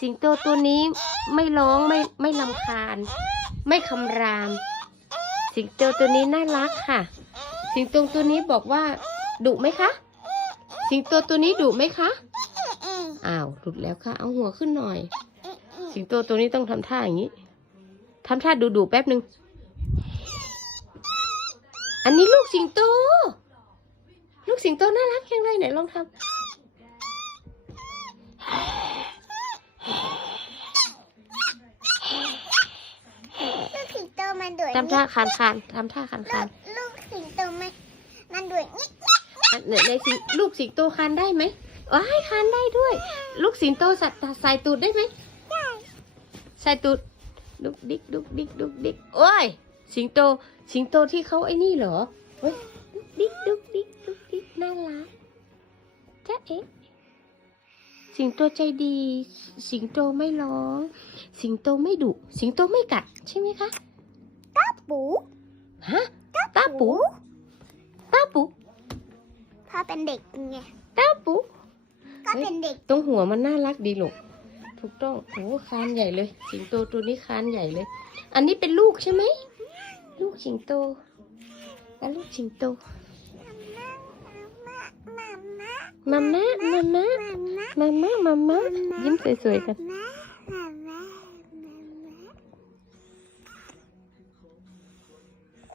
สิงโตตัวนี้ไม่ร้องไม่ไม่ลำคาญ ไม่คำราม สิงโตตัวนี้น่ารักค่ะ สิงโตตัวนี้บอกว่าดุไหมคะ สิงโตตัวนี้ดุไหมคะอ้าวหลุดแล้วค่ะ เอาหัวขึ้นหน่อย สิงโตตัวนี้ต้องทำท่าอย่างนี้ทำท่าดุดุแป๊บหนึ่งอันนี้ลูกสิงโต ลูกสิงโตน่ารักจังเลยไหนลองทำ ลูกสิ งโตมันดุทำท่าคานคานทำท่าคานลูคานกลูกสิงโตมันมันดุนิดอะในในสิงลูกสิงโตคานได้ไหมว้ายคานได้ด้วย ลูกสิงโตสัตว์ใส่ตูดได้ไหมใส่ตูดดุกดิกดุกดิกดุกดิกโอ้ยสิงโตสิงโตที่เขาไอ้นี่เหรอเฮ้ยดุกดิกดุกดิกดุกดิกน่ารักจ๊ะเอ๊ะสิงโตใจดี สิงโตไม่ร้อง สิงโตไม่ดุ สิงโตไม่กัด ใช่ไหมคะ ปูฮะตาปูตาปูพ่อเป็นเด็กไงตาปูก็เป็นเด็กตรงหัวมันน่ารักดีลูกถูกต้องโอ้คานใหญ่เลย สิงโตตัวนี้คานใหญ่เลย อันนี้เป็นลูกใช่ไหมลูกสิงโตแล้วลูกสิงโตมาม่ามาม่ามาม่ามาม่ามาม่ามาม่ายิ้มสวยๆกันมา